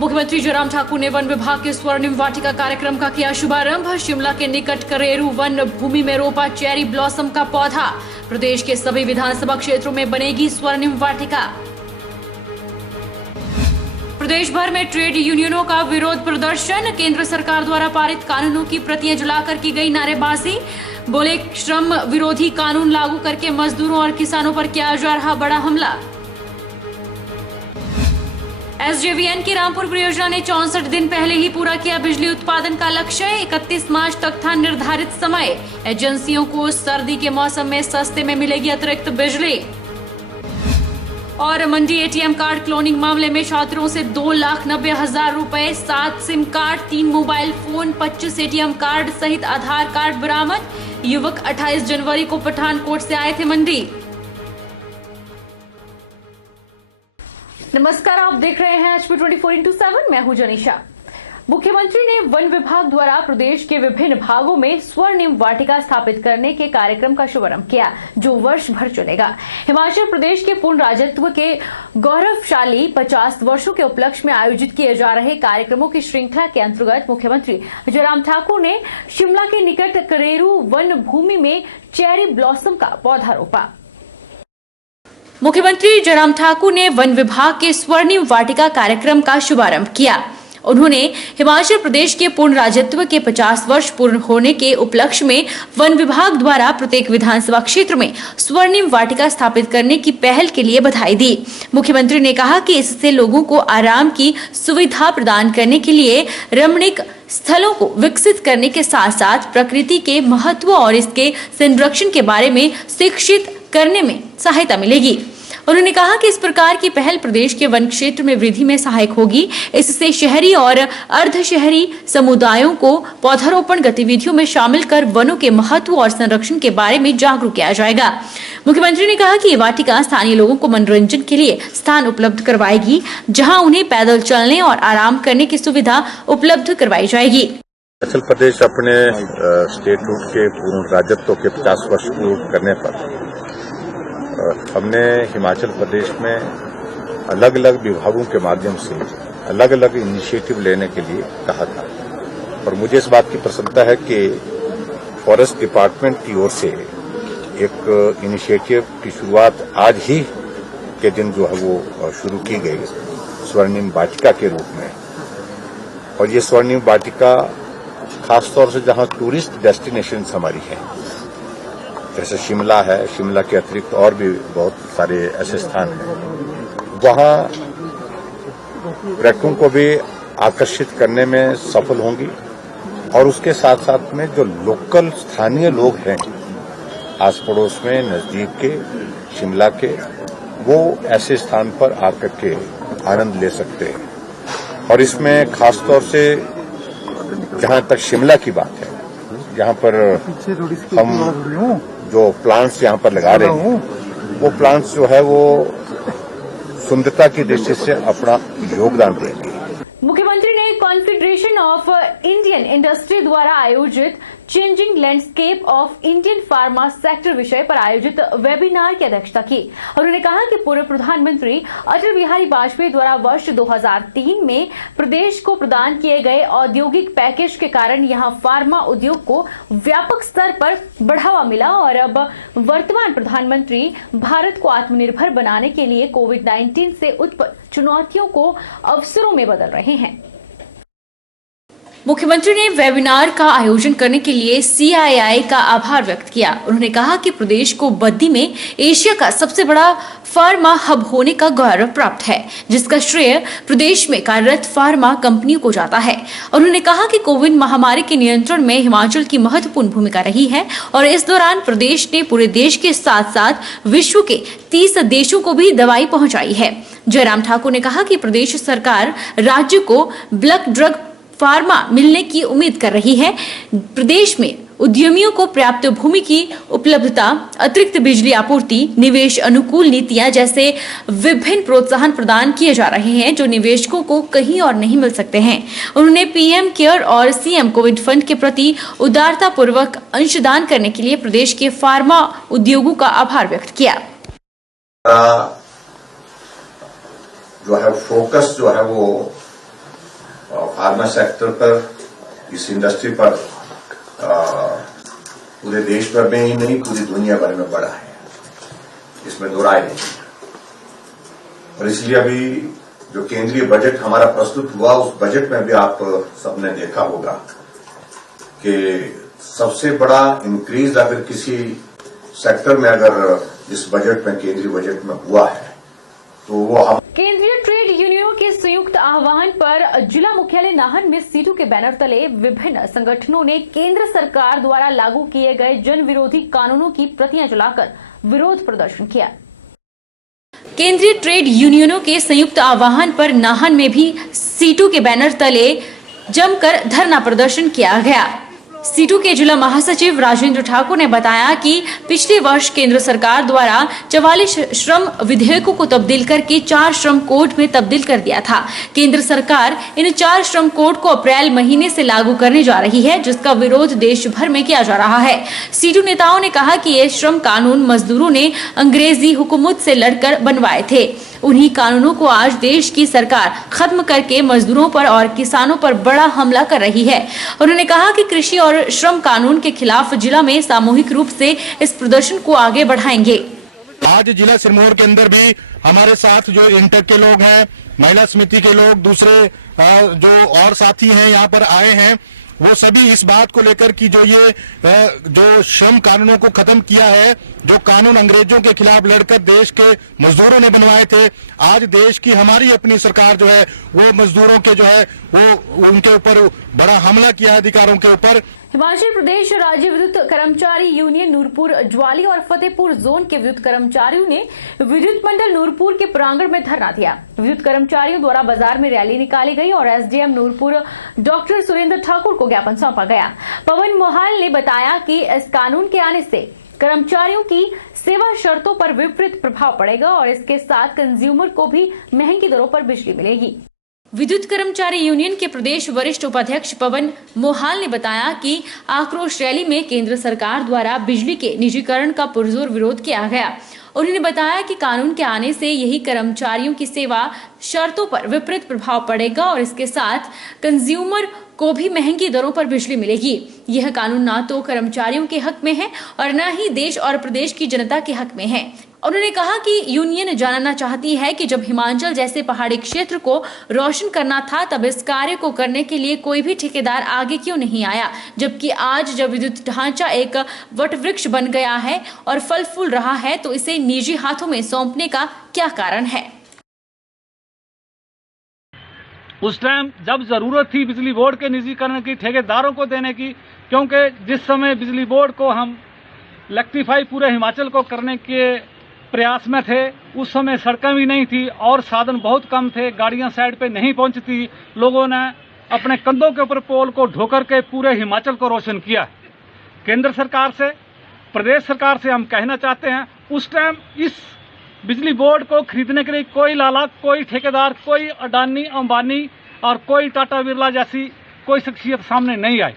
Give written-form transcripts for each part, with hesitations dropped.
मुख्यमंत्री जयराम ठाकुर ने वन विभाग के स्वर्णिम वाटिका कार्यक्रम का किया शुभारंभ। शिमला के निकट करेरू वन भूमि में रोपा चेरी ब्लॉसम का पौधा। प्रदेश के सभी विधानसभा क्षेत्रों में बनेगी स्वर्णिम वाटिका। प्रदेश भर में ट्रेड यूनियनों का विरोध प्रदर्शन। केंद्र सरकार द्वारा पारित कानूनों की प्रतियां जलाकर की गई नारेबाजी। बोले श्रम विरोधी कानून लागू करके मजदूरों और किसानों पर किया जा रहा बड़ा हमला। एसजेवीएन की रामपुर परियोजना ने 64 दिन पहले ही पूरा किया बिजली उत्पादन का लक्ष्य। 31 मार्च तक था निर्धारित समय। एजेंसियों को सर्दी के मौसम में सस्ते में मिलेगी अतिरिक्त बिजली। और मंडी एटीएम कार्ड क्लोनिंग मामले में छात्रों से 2,90,000 रुपए, 7 SIM card, 3 mobile phone, 25 ATM card सहित आधार कार्ड बरामद। युवक 28 जनवरी को पठानकोट से आए थे मंडी। नमस्कार, आप देख रहे हैं HP 24x7। मैं हूं जनीशा। मुख्यमंत्री ने वन विभाग द्वारा प्रदेश के विभिन्न भागों में स्वर्णिम वाटिका स्थापित करने के कार्यक्रम का शुभारंभ किया, जो वर्ष भर चलेगा। हिमाचल प्रदेश के पूर्ण राज्यत्व के गौरवशाली 50 वर्षों के उपलक्ष्य में आयोजित किए जा रहे कार्यक्रमों की श्रृंखला के अंतर्गत मुख्यमंत्री जयराम ठाकुर ने शिमला के निकट करेरू वन भूमि में चेरी ब्लॉसम का पौधा रोपा। मुख्यमंत्री जयराम ठाकुर ने वन विभाग के स्वर्णिम वाटिका कार्यक्रम का शुभारंभ किया। उन्होंने हिमाचल प्रदेश के पूर्ण राज्यत्व के 50 वर्ष पूर्ण होने के उपलक्ष्य में वन विभाग द्वारा प्रत्येक विधानसभा क्षेत्र में स्वर्णिम वाटिका स्थापित करने की पहल के लिए बधाई दी। मुख्यमंत्री ने कहा कि इससे लोगों को आराम की सुविधा प्रदान करने के लिए रमणीक स्थलों को विकसित करने के साथ साथ प्रकृति के महत्व और इसके संरक्षण के बारे में शिक्षित करने में सहायता मिलेगी। उन्होंने कहा कि इस प्रकार की पहल प्रदेश के वन क्षेत्र में वृद्धि में सहायक होगी। इससे शहरी और अर्ध शहरी समुदायों को पौधारोपण गतिविधियों में शामिल कर वनों के महत्व और संरक्षण के बारे में जागरूक किया जाएगा। मुख्यमंत्री ने कहा कि ये वाटिका स्थानीय लोगों को मनोरंजन के लिए स्थान उपलब्ध करवाएगी, जहाँ उन्हें पैदल चलने और आराम करने की सुविधा उपलब्ध करवाई जाएगी। हिमाचल प्रदेश अपने स्टेटहुड के पूर्ण राज्यत्व के 50 वर्ष पूर्ण करने पर हमने हिमाचल प्रदेश में अलग अलग विभागों के माध्यम से अलग अलग इनिशिएटिव लेने के लिए कहा था। और मुझे इस बात की प्रसन्नता है कि फॉरेस्ट डिपार्टमेंट की ओर से एक इनिशिएटिव की शुरुआत आज ही के दिन जो है वो शुरू की गई स्वर्णिम वाटिका के रूप में। और ये स्वर्णिम वाटिका खासतौर से जहां टूरिस्ट डेस्टिनेशंस हमारी हैं, जैसे शिमला है, शिमला के अतिरिक्त और भी बहुत सारे ऐसे स्थान हैं, वहां पर्यटकों को भी आकर्षित करने में सफल होंगी। और उसके साथ साथ में जो लोकल स्थानीय लोग हैं आस पड़ोस में नजदीक के शिमला के, वो ऐसे स्थान पर आकर के आनंद ले सकते हैं। और इसमें खासतौर से जहां तक शिमला की बात है, जहां पर हम जो प्लांट्स यहाँ पर लगा रहे हैं, वो प्लांट्स जो है वो सुंदरता की दृष्टि से अपना योगदान देंगे। मुख्यमंत्री ने कॉन्फेडरेशन ऑफ इंडियन इंडस्ट्री द्वारा आयोजित changing landscape of Indian pharma sector विषय पर आयोजित वेबिनार की अध्यक्षता की। उन्होंने कहा कि पूर्व प्रधानमंत्री अटल बिहारी वाजपेयी द्वारा वर्ष 2003 में प्रदेश को प्रदान किए गए औद्योगिक पैकेज के कारण यहां फार्मा उद्योग को व्यापक स्तर पर बढ़ावा मिला और अब वर्तमान प्रधानमंत्री भारत को आत्मनिर्भर बनाने के लिए कोविड-19 से उत्पन्न चुनौतियों को अवसरों में बदल रहे हैं। मुख्यमंत्री ने वेबिनार का आयोजन करने के लिए CII का आभार व्यक्त किया। उन्होंने कहा कि प्रदेश को बद्दी में एशिया का सबसे बड़ा फार्मा हब होने का गौरव प्राप्त है, जिसका श्रेय प्रदेश में कार्यरत फार्मा कंपनियों को जाता है। उन्होंने कहा कि कोविड महामारी के नियंत्रण में हिमाचल की महत्वपूर्ण भूमिका रही है और इस दौरान प्रदेश ने पूरे देश के साथ साथ विश्व के 30 देशों को भी दवाई पहुंचाई है। जयराम ठाकुर ने कहा कि प्रदेश सरकार राज्य को बल्क ड्रग फार्मा मिलने की उम्मीद कर रही है। प्रदेश में उद्यमियों को पर्याप्त भूमि की उपलब्धता, अतिरिक्त बिजली आपूर्ति, निवेश अनुकूल नीतियां जैसे विभिन्न प्रोत्साहन प्रदान किए जा रहे हैं, जो निवेशकों को कहीं और नहीं मिल सकते हैं। उन्होंने PM केयर और CM कोविड फंड के प्रति उदारता पूर्वक अंशदान करने के लिए प्रदेश के फार्मा उद्योगों का आभार व्यक्त किया। जो है फोकस जो है वो फार्मा सेक्टर पर, इस इंडस्ट्री पर पूरे देश भर में ही नहीं पूरी दुनिया भर में बढ़ा है, इसमें दो राय नहीं। और इसलिए अभी जो केंद्रीय बजट हमारा प्रस्तुत हुआ, उस बजट में भी आप सबने देखा होगा कि सबसे बड़ा इंक्रीज अगर किसी सेक्टर में अगर इस बजट में, केंद्रीय बजट में हुआ है तो वो हम केंद्रीय ट्रेड यूनियनों के संयुक्त आह्वान पर जिला मुख्यालय नाहन में सीटू के बैनर तले विभिन्न संगठनों ने केंद्र सरकार द्वारा लागू किए गए जन विरोधी कानूनों की प्रतियां जलाकर विरोध प्रदर्शन किया। केंद्रीय ट्रेड यूनियनों के संयुक्त आह्वान पर नाहन में भी सीटू के बैनर तले जमकर धरना प्रदर्शन किया गया। सीटू के जिला महासचिव राजेंद्र ठाकुर ने बताया कि पिछले वर्ष केंद्र सरकार द्वारा 44 श्रम विधेयकों को तब्दील करके 4 श्रम कोड में तब्दील कर दिया था। केंद्र सरकार इन 4 श्रम कोड को अप्रैल महीने से लागू करने जा रही है, जिसका विरोध देश भर में किया जा रहा है। सीटू नेताओं ने कहा कि ये श्रम कानून मजदूरों ने अंग्रेजी हुकूमत से लड़कर बनवाए थे। उन्हीं कानूनों को आज देश की सरकार खत्म करके मजदूरों पर और किसानों पर बड़ा हमला कर रही है। उन्होंने कहा कि कृषि और श्रम कानून के खिलाफ जिला में सामूहिक रूप से इस प्रदर्शन को आगे बढ़ाएंगे। आज जिला सिरमौर के अंदर भी हमारे साथ जो इंटक के लोग हैं, महिला समिति के लोग, दूसरे जो और साथी हैं यहाँ पर आए हैं, वो सभी इस बात को लेकर कि जो श्रम कानूनों को खत्म किया है, जो कानून अंग्रेजों के खिलाफ लड़कर देश के मजदूरों ने बनवाए थे, आज देश की हमारी अपनी सरकार जो है वो मजदूरों के जो है वो उनके ऊपर बड़ा हमला किया है, अधिकारों के ऊपर। हिमाचल प्रदेश राज्य विद्युत कर्मचारी यूनियन नूरपुर ज्वाली और फतेहपुर जोन के विद्युत कर्मचारियों ने विद्युत मंडल नूरपुर के प्रांगण में धरना दिया। विद्युत कर्मचारियों द्वारा बाजार में रैली निकाली गई और एसडीएम नूरपुर डॉक्टर सुरेंद्र ठाकुर को ज्ञापन सौंपा गया। पवन मोहाल ने बताया कि इस कानून के आने से कर्मचारियों की सेवा शर्तों पर विपरीत प्रभाव पड़ेगा और इसके साथ कंज्यूमर को भी महंगी दरों पर बिजली मिलेगी। विद्युत कर्मचारी यूनियन के प्रदेश वरिष्ठ उपाध्यक्ष पवन मोहाल ने बताया कि आक्रोश रैली में केंद्र सरकार द्वारा बिजली के निजीकरण का पुरजोर विरोध किया गया। उन्होंने बताया कि कानून के आने से यही कर्मचारियों की सेवा शर्तों पर विपरीत प्रभाव पड़ेगा और इसके साथ कंज्यूमर को भी महंगी दरों पर बिजली मिलेगी। यह कानून न तो कर्मचारियों के हक में है और न ही देश और प्रदेश की जनता के हक में है। उन्होंने कहा कि यूनियन जानना चाहती है कि जब हिमाचल जैसे पहाड़ी क्षेत्र को रोशन करना था, तब इस कार्य को करने के लिए कोई भी ठेकेदार आगे क्यों नहीं आया, जबकि आज जब विद्युत ढांचा एक वटवृक्ष बन गया है और फल फूल रहा है, तो इसे निजी हाथों में सौंपने का क्या कारण है। उस टाइम जब जरूरत थी बिजली बोर्ड के निजीकरण की, ठेकेदारों को देने की, क्योंकि जिस समय बिजली बोर्ड को हम इलेक्ट्रीफाई पूरे हिमाचल को करने के प्रयास में थे, उस समय सड़कें भी नहीं थी और साधन बहुत कम थे, गाड़ियां साइड पे नहीं पहुंचती। लोगों ने अपने कंधों के ऊपर पोल को ढोकर के पूरे हिमाचल को रोशन किया। केंद्र सरकार से, प्रदेश सरकार से हम कहना चाहते हैं, उस टाइम इस बिजली बोर्ड को खरीदने के लिए कोई लाला, कोई ठेकेदार, कोई अडानी अंबानी और कोई टाटा बिरला जैसी कोई शख्सियत सामने नहीं आई।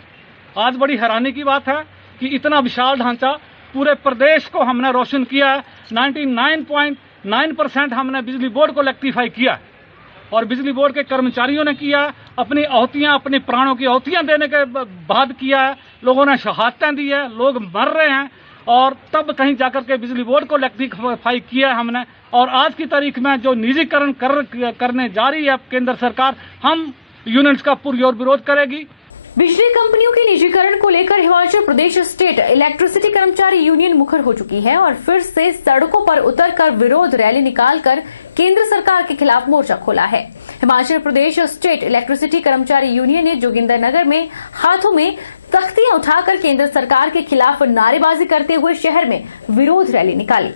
आज बड़ी हैरानी की बात है कि इतना विशाल ढांचा पूरे प्रदेश को हमने रोशन किया है। 99.9% हमने बिजली बोर्ड को इलेक्ट्रीफाई किया और बिजली बोर्ड के कर्मचारियों ने किया, अपनी आहुतियां, अपने प्राणों की आहुतियां देने के बाद किया है। लोगों ने शहादतें दी है, लोग मर रहे हैं और तब कहीं जाकर के बिजली बोर्ड को इलेक्ट्रीफाई किया है हमने। और आज की तारीख में जो निजीकरण करने जा रही है केंद्र सरकार, हम यूनियंस का पुरजोर विरोध करेगी। बिजली कंपनियों के निजीकरण को लेकर हिमाचल प्रदेश स्टेट इलेक्ट्रिसिटी कर्मचारी यूनियन मुखर हो चुकी है और फिर से सड़कों पर उतरकर विरोध रैली निकालकर केंद्र सरकार के खिलाफ मोर्चा खोला है। हिमाचल प्रदेश स्टेट इलेक्ट्रिसिटी कर्मचारी यूनियन ने जोगिंदरनगर में हाथों में तख्तियां उठाकर केंद्र सरकार के खिलाफ नारेबाजी करते हुए शहर में विरोध रैली निकाली।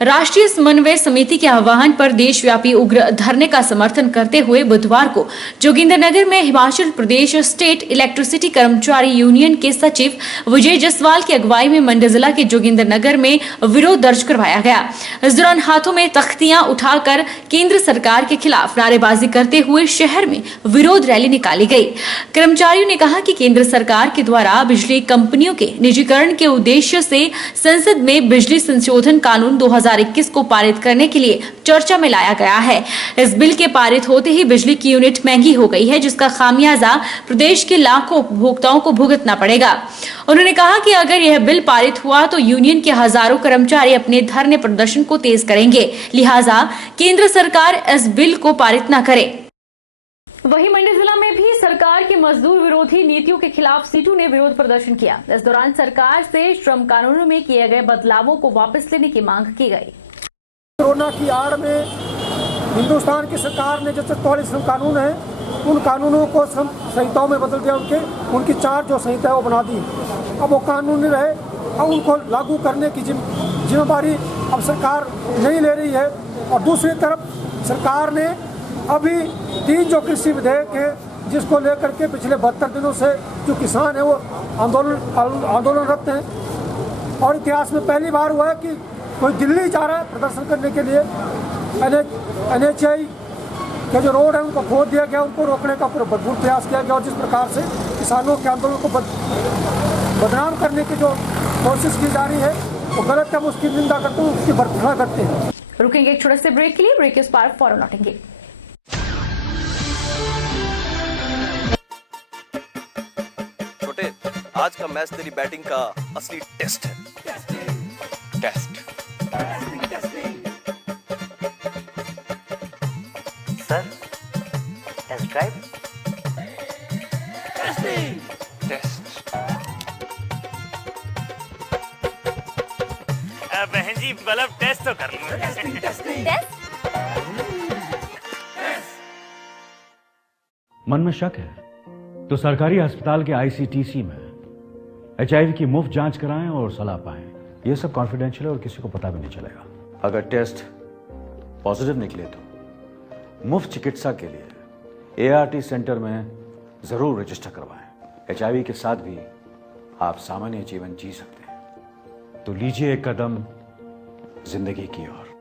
राष्ट्रीय समन्वय समिति के आह्वान पर देशव्यापी उग्र धरने का समर्थन करते हुए बुधवार को जोगिंदरनगर में हिमाचल प्रदेश स्टेट इलेक्ट्रिसिटी कर्मचारी यूनियन के सचिव विजय जसवाल की अगुवाई में मंडी जिला के जोगिंदरनगर में विरोध दर्ज करवाया गया। इस दौरान हाथों में तख्तियां उठाकर केंद्र सरकार के खिलाफ नारेबाजी करते हुए शहर में विरोध रैली निकाली गई। कर्मचारियों ने कहा कि केंद्र सरकार के द्वारा बिजली कंपनियों के निजीकरण के उद्देश्य से संसद में बिजली संशोधन कानून 2000 2021 को पारित करने के लिए चर्चा में लाया गया है। इस बिल के पारित होते ही बिजली की यूनिट महंगी हो गई है, जिसका खामियाजा प्रदेश के लाखों उपभोक्ताओं को भुगतना पड़ेगा। उन्होंने कहा कि अगर यह बिल पारित हुआ तो यूनियन के हजारों कर्मचारी अपने धरने प्रदर्शन को तेज करेंगे, लिहाजा केंद्र सरकार इस बिल को पारित न करे। वहीं मंडी जिला में भी सरकार की मजदूर विरोधी नीतियों के खिलाफ सीटू ने विरोध प्रदर्शन किया। इस दौरान सरकार से श्रम कानूनों में किए गए बदलावों को वापस लेने की मांग की गई। कोरोना की आड़ में हिंदुस्तान की सरकार ने जो 44 श्रम कानून है, उन कानूनों को श्रम संहिताओं में बदल दिया। उनकी 4 जो संहिता है वो बना दी। अब वो कानून नहीं रहे, अब उनको लागू करने की जिम्मेदारी अब सरकार नहीं ले रही है। और दूसरी तरफ सरकार ने अभी 3 जो कृषि विधेयक है, जिसको लेकर के पिछले 72 दिनों से जो किसान है वो आंदोलनरत हैं। और इतिहास में पहली बार हुआ है कि कोई दिल्ली जा रहा है प्रदर्शन करने के लिए। NHAI के जो रोड है उनको खोद दिया गया, उनको रोकने का पूरा भरपूर प्रयास किया गया। और जिस प्रकार से किसानों के आंदोलन को बदनाम करने की जो कोशिश की जा रही है वो गलत है, हम उसकी निंदा करते हैं, उसकी भर्त्सना करते हैं। रुकेंगे एक छोटे से ब्रेक के लिए। ब्रेक के पार फौरन लौटेंगे। छोटे, आज का मैच तेरी बैटिंग का असली टेस्ट है। Test sir, test drive. Test बहन जी, मतलब टेस्ट तो कर लूं। मन में शक है तो सरकारी अस्पताल के ICTC में HIV की मुफ्त जांच कराएं और सलाह पाएं। यह सब कॉन्फिडेंशियल है और किसी को पता भी नहीं चलेगा। अगर टेस्ट पॉजिटिव निकले तो मुफ्त चिकित्सा के लिए ART सेंटर में जरूर रजिस्टर करवाएं। HIV के साथ भी आप सामान्य जीवन जी सकते हैं। तो लीजिए एक कदम जिंदगी की ओर।